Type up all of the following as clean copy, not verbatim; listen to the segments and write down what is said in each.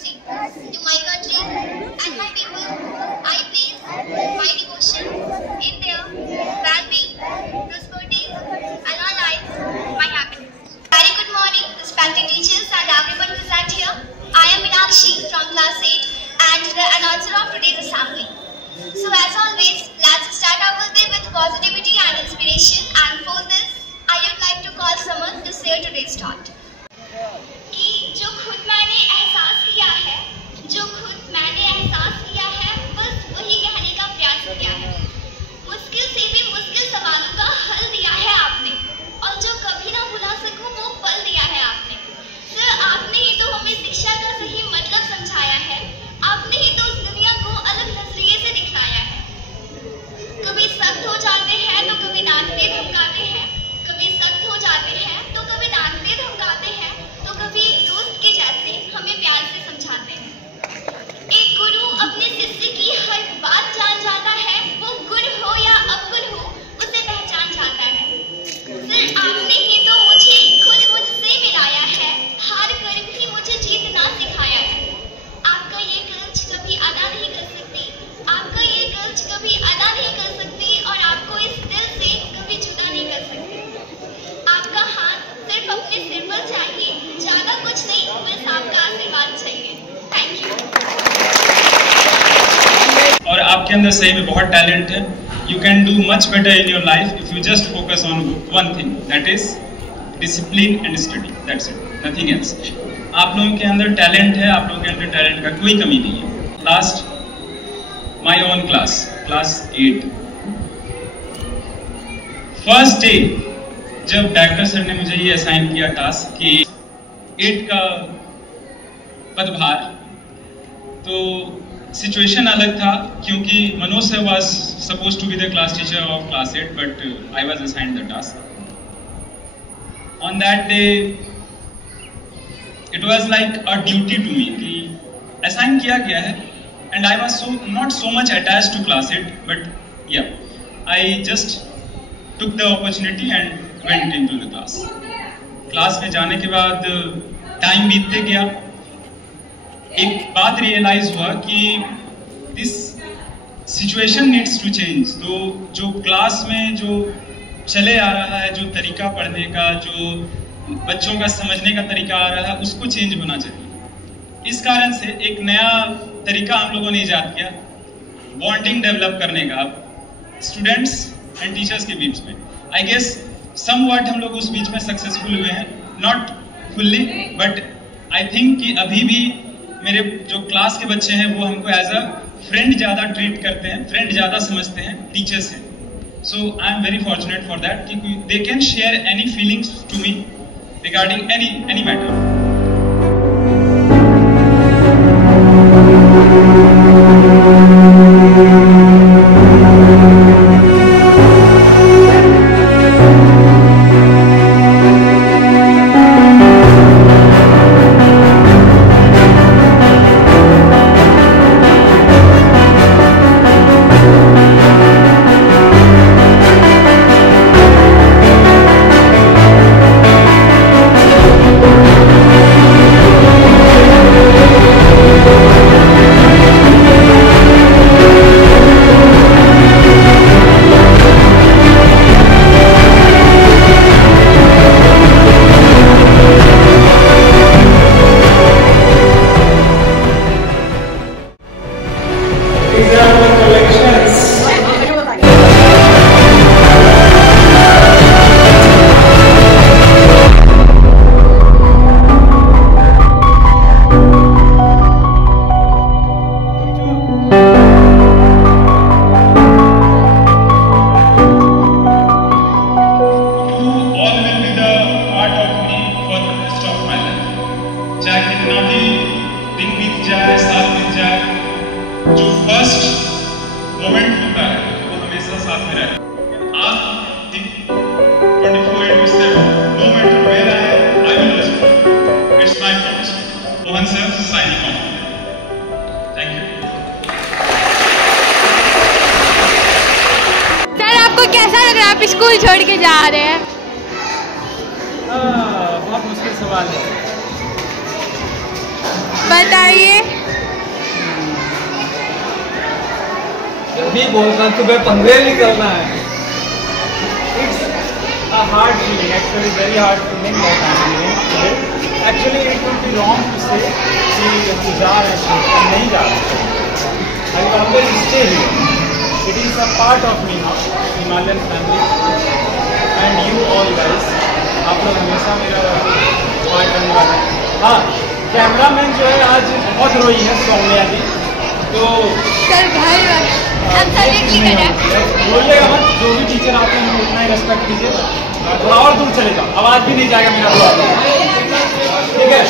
loyalty to my country and my people, I place my devotion in their well-being, prosperity, and our lives, my happiness. Very good morning, respected teachers and everyone present here. I am Meenakshi from class 8 and the announcer of today's assembly. So as always, let's start our day with positivity and inspiration, and for this, I would like to call someone to share today's thought. कि जो खुद मैंने एहसास किया है, बस वही कहने का प्रयास किया है। मुश्किल से भी मुश्किल सवालों का हल दिया है आपने, और जो कभी ना भुला सकूं वो पल दिया है आपने। सर, आपने ही तो हमें शिक्षा का सही मतलब समझाया है, आपने ही तो उस दुनिया को अलग नजरिए से दिखाया है। कभी सख्त हो जाते हैं तो कभी डांटते धमकाते हैं, कभी सख्त हो जाते हैं तो कभी डांटते धमकाते हैं, तो कभी एक दोस्त के जैसे हमें प्यार से समझाते हैं। एक गुरु अपने शिष्य की हर बात जान जाता है, वो गुण हो या अवगुण हो उसे पहचान जाता है। सर, आपने ही तो मुझे खुद मुझसे मिलाया है, हार कर भी मुझे जीतना सिखाया है। आपका ये कर्ज कभी अदा नहीं कर सकती, आपका ये कर्ज कभी अदा नहीं कर सकती, और आपको इस दिल से कभी जुदा नहीं कर सकती। आपका हाथ सिर्फ अपने सिर पर चाहिए, ज्यादा कुछ नहीं, बस आपका आशीर्वाद चाहिए। Thank you. और आपके अंदर सही में बहुत टैलेंट है। You can do much better in your life if you just focus on one thing, that is discipline and study, that's it, nothing else. आप लोगों के अंदर टैलेंट है, आप लोगों के अंदर टैलेंट का कोई कमी नहीं है। Last my own class 8 first day जब डायरेक्टर सर ने मुझे ये असाइन किया टास्क कि 8 का पदभार, तो सिचुएशन अलग था क्योंकि Manoj sir was suppose to be the class teacher of class 8 but I was assigned the task. On that day it was like a duty to me कि असाइन किया गया है, and I was not so much attached to class 8 but yeah I just took the opportunity and went into the class. Class में जाने के बाद time बीतते गया, एक बात रियलाइज हुआ कि this situation needs to change. तो जो क्लास में जो चले आ रहा है, जो तरीका पढ़ने का, जो बच्चों का समझने का तरीका आ रहा है, उसको चेंज होना चाहिए। इस कारण से एक नया तरीका हम लोगों ने ईजाद किया, बॉन्डिंग डेवलप करने का स्टूडेंट्स एंड टीचर्स के बीच में। आई गेस समवॉट हम लोग उस बीच में सक्सेसफुल हुए हैं, not fully but I think कि अभी भी मेरे जो क्लास के बच्चे हैं वो हमको एज अ फ्रेंड ज़्यादा ट्रीट करते हैं, फ्रेंड ज़्यादा समझते हैं टीचर से। So I am very fortunate for that कि they can share any feelings to me regarding any matter. जो फर्स्ट मोमेंट होता है वो हमेशा साथ में रहता है। आज 24/7 no matter where I am, I will respond. It's my promise. Mohan sir signing off. Thank you. Sir, आपको कैसा लग रहा है आप स्कूल छोड़ के जा रहे हैं? बहुत मुश्किल सवाल है। बताइए। अभी बोलना तुम्हें पंद्रह नहीं करना है। It's a hard feeling, actually very hard feeling that I'm feeling today. Actually it would be wrong to say कि हम जा रहे हैं, नहीं जा रहे हैं। I will always stay here. It is a part of me now, Himalayan family, and you all guys. आप लोग हमेशा मेरा पार्ट बनने वाले हैं। हाँ, कैमरामैन जो है आज बहुत रोई है सौम्या जी, तो सर भाई हम सर की करें। बोलिएगा मत, जो भी टीचर आते हैं उनको उतना ही रेस्पेक्ट कीजिए। थोड़ा और दूर चले जाओ, आवाज़ भी नहीं जाएगा मेरा बुआ। ठीक है,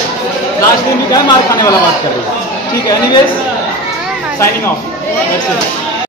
लास्ट दिन भी क्या है, मार खाने वाला बात कर रही है। ठीक है, एनीवेज साइनिंग ऑफ।